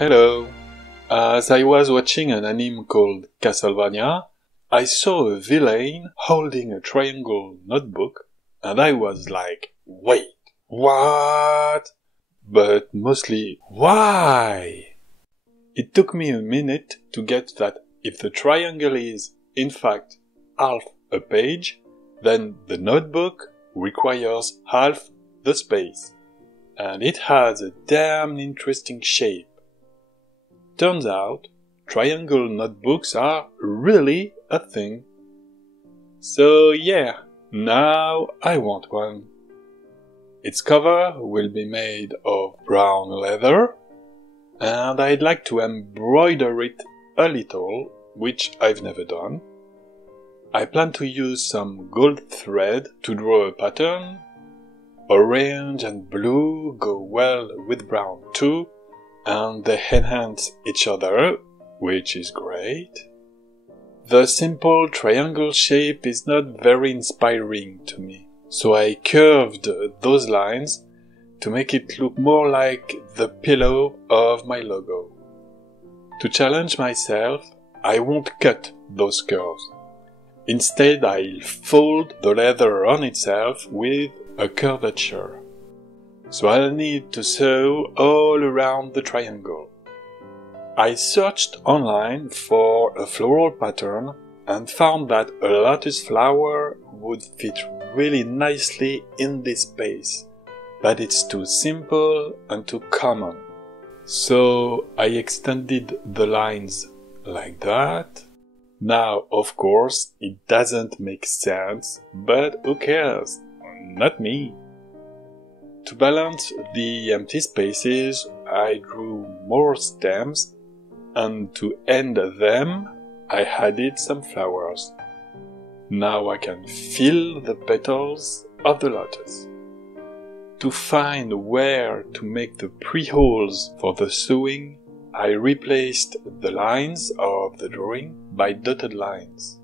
Hello. As I was watching an anime called Castlevania, I saw a villain holding a triangle notebook, and I was like, wait, what? But mostly, why? It took me a minute to get that if the triangle is, in fact, half a page, then the notebook requires half the space. And it has a damn interesting shape. Turns out, triangle notebooks are really a thing. So yeah, now I want one. Its cover will be made of brown leather, and I'd like to embroider it a little, which I've never done. I plan to use some gold thread to draw a pattern. Orange and blue go well with brown too, and they enhance each other, which is great. The simple triangle shape is not very inspiring to me, so I curved those lines to make it look more like the pillow of my logo. To challenge myself, I won't cut those curves. Instead, I'll fold the leather on itself with a curvature. So I'll need to sew all around the triangle. I searched online for a floral pattern and found that a lotus flower would fit really nicely in this space, but it's too simple and too common. So I extended the lines like that. Now, of course, it doesn't make sense, but who cares? Not me. To balance the empty spaces, I drew more stems, and to end them, I added some flowers. Now I can feel the petals of the lotus. To find where to make the pre-holes for the sewing, I replaced the lines of the drawing by dotted lines.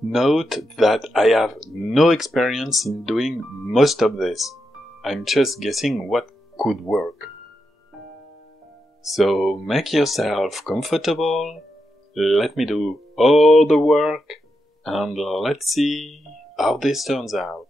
Note that I have no experience in doing most of this. I'm just guessing what could work. So make yourself comfortable, let me do all the work, and let's see how this turns out.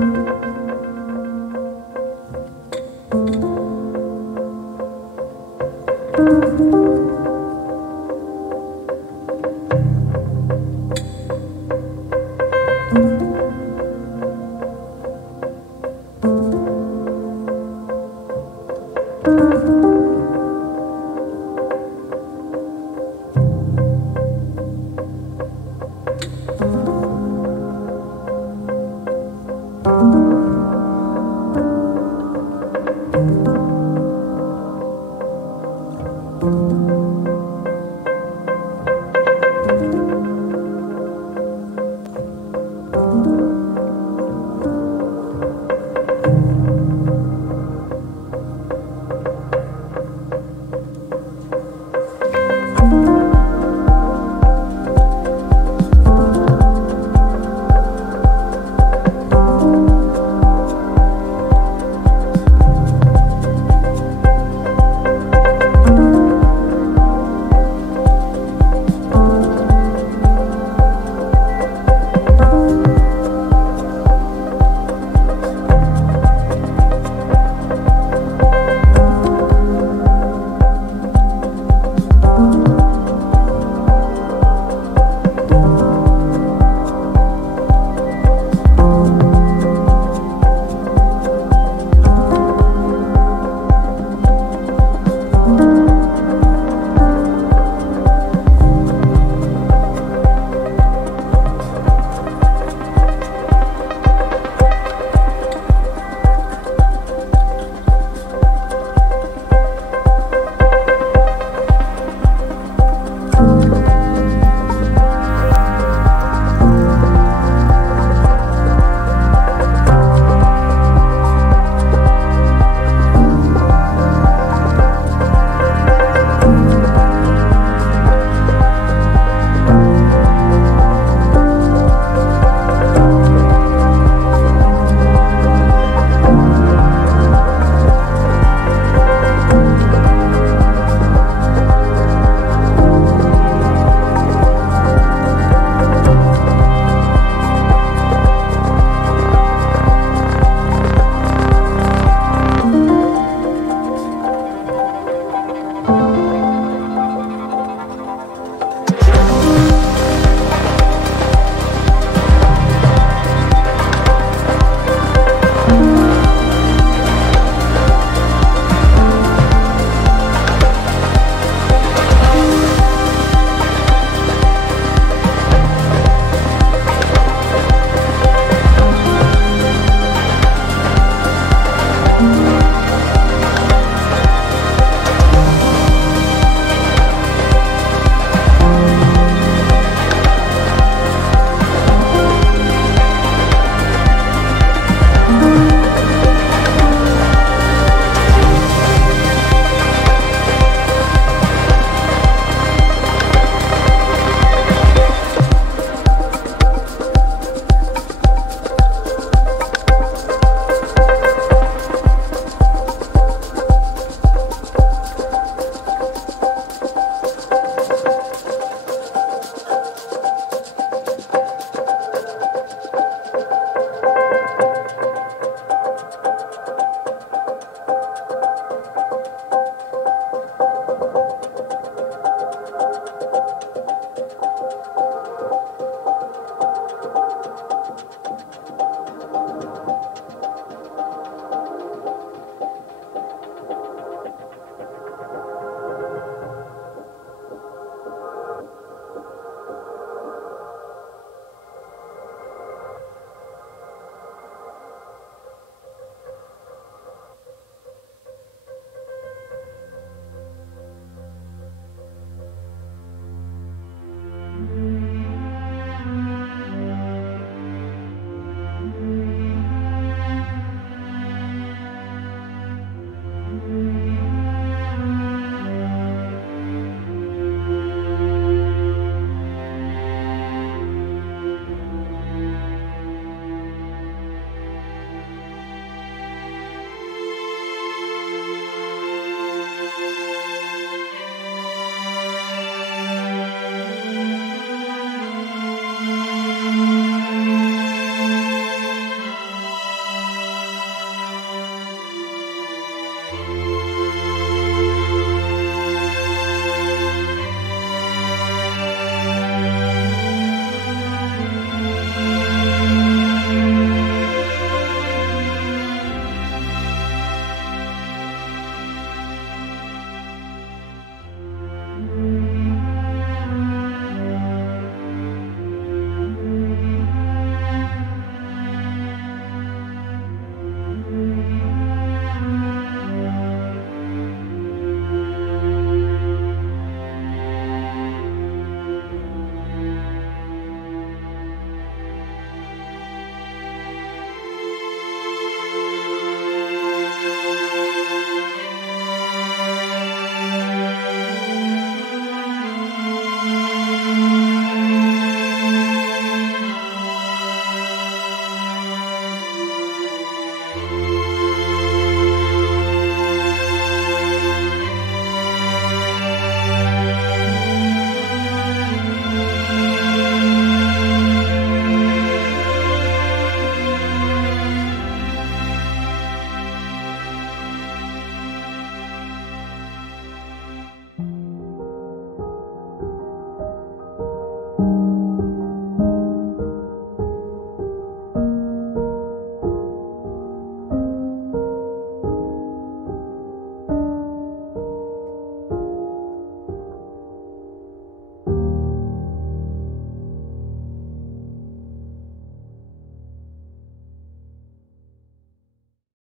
you.